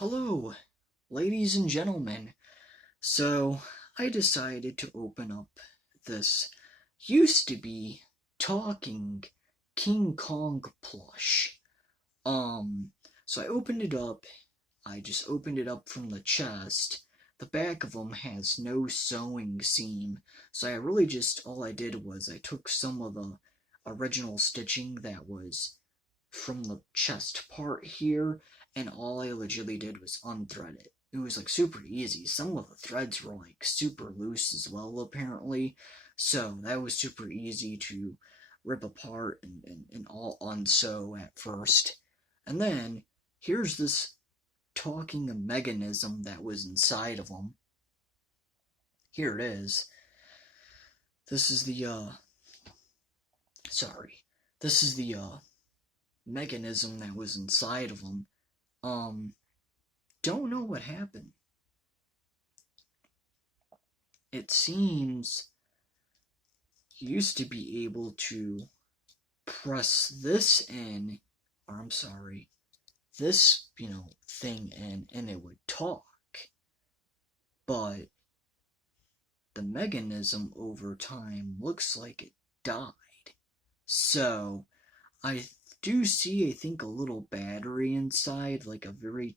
Hello, ladies and gentlemen. So, I decided to open up this used to be talking King Kong plush. So I opened it up. I just opened it up from the chest. The back of them has no sewing seam. So I really just, all I did was I took some of the original stitching that was from the chest part here, and all I legitimately did was unthread it. It was like super easy. Some of the threads were like super loose as well, apparently. So that was super easy to rip apart and all unsew at first. And then here's this talking mechanism that was inside of them. Here it is. This is the sorry. This is the mechanism that was inside of them. Don't know what happened. It seems you used to be able to press this in, or I'm sorry, this, thing in, and it would talk. But the mechanism over time looks like it died. So, I do see, I think, a little battery inside, like a very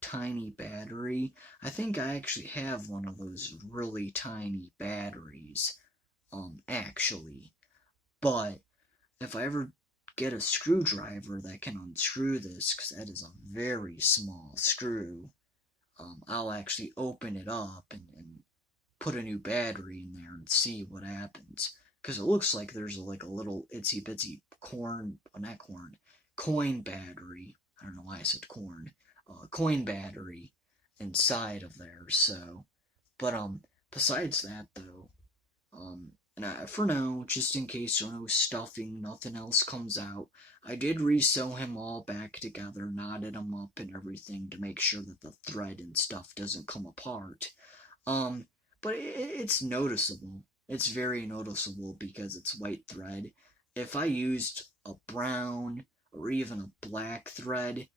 tiny battery. I think I actually have one of those really tiny batteries, actually. But if I ever get a screwdriver that can unscrew this, because that is a very small screw, I'll actually open it up and put a new battery in there and see what happens. Because it looks like there's like a little itsy bitsy coin battery. I don't know why I said corn. Coin battery inside of there. So, but besides that though, for now, just in case no stuffing, nothing else comes out, I did resew him all back together, knotted him up and everything to make sure that the thread and stuff doesn't come apart. Um, but it's noticeable. It's very noticeable because it's white thread. If I used a brown or even a black thread,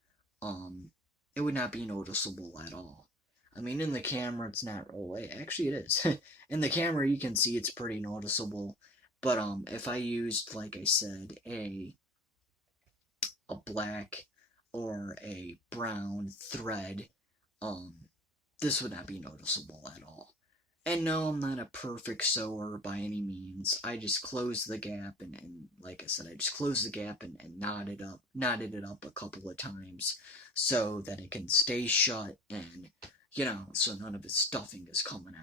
it would not be noticeable at all. I mean, in the camera, it's not. Oh, wait, actually, it is. In the camera, you can see it's pretty noticeable. But if I used, like I said, a black or a brown thread, um, this would not be noticeable at all. And no, I'm not a perfect sewer by any means. I just closed the gap and like I said, I just closed the gap and knotted it up a couple of times so that it can stay shut and so none of its stuffing is coming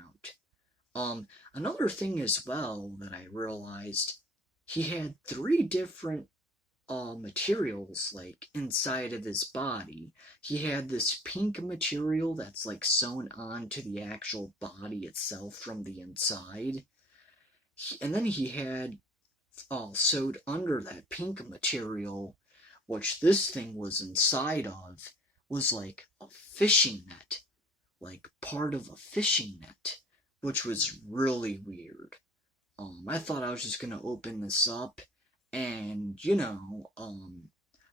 out. Another thing as well that I realized, he had three different materials like inside of his body. He had this pink material that's like sewn onto the actual body itself from the inside. And then he had sewed under that pink material, which this thing was inside of, was like a fishing net, like part of a fishing net, which was really weird. I thought I was just gonna open this up and,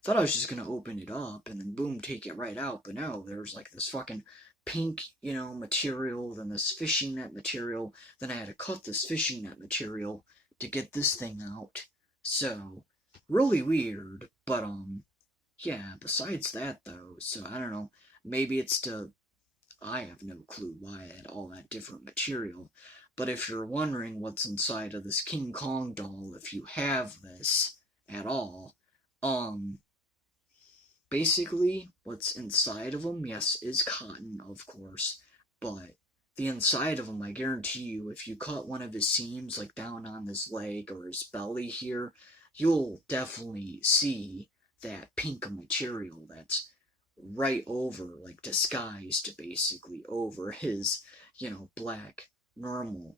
thought I was just gonna open it up and then boom, take it right out. But no, there's like this fucking pink, material, then this fishing net material. Then I had to cut this fishing net material to get this thing out. So, really weird. But, yeah, besides that though, so I don't know. Maybe it's to I have no clue why I had all that different material. But if you're wondering what's inside of this King Kong doll, if you have this at all, um, basically what's inside of them, yes, is cotton, of course, but the inside of them, I guarantee you, if you cut one of his seams, like down on his leg or his belly here, you'll definitely see that pink material that's right over, like disguised basically over his, black normal,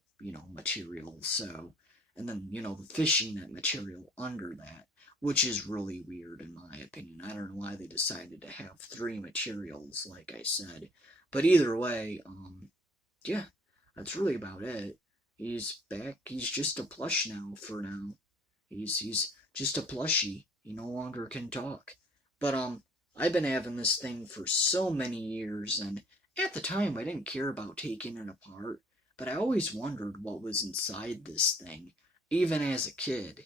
material. So, and then, the fishing net material under that, which is really weird in my opinion. I don't know why they decided to have three materials, like I said. But either way, yeah, that's really about it. He's back. He's just a plush now for now. He's just a plushie. He no longer can talk. But I've been having this thing for so many years, and at the time I didn't care about taking it apart, but I always wondered what was inside this thing, even as a kid.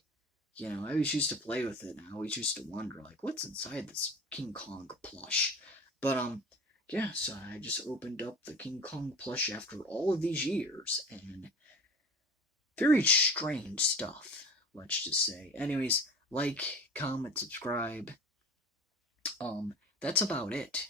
I always used to play with it, and I always used to wonder, like, what's inside this King Kong plush? But, yeah, so I just opened up the King Kong plush after all of these years, and very strange stuff, let's just say. Anyways, like, comment, subscribe. That's about it.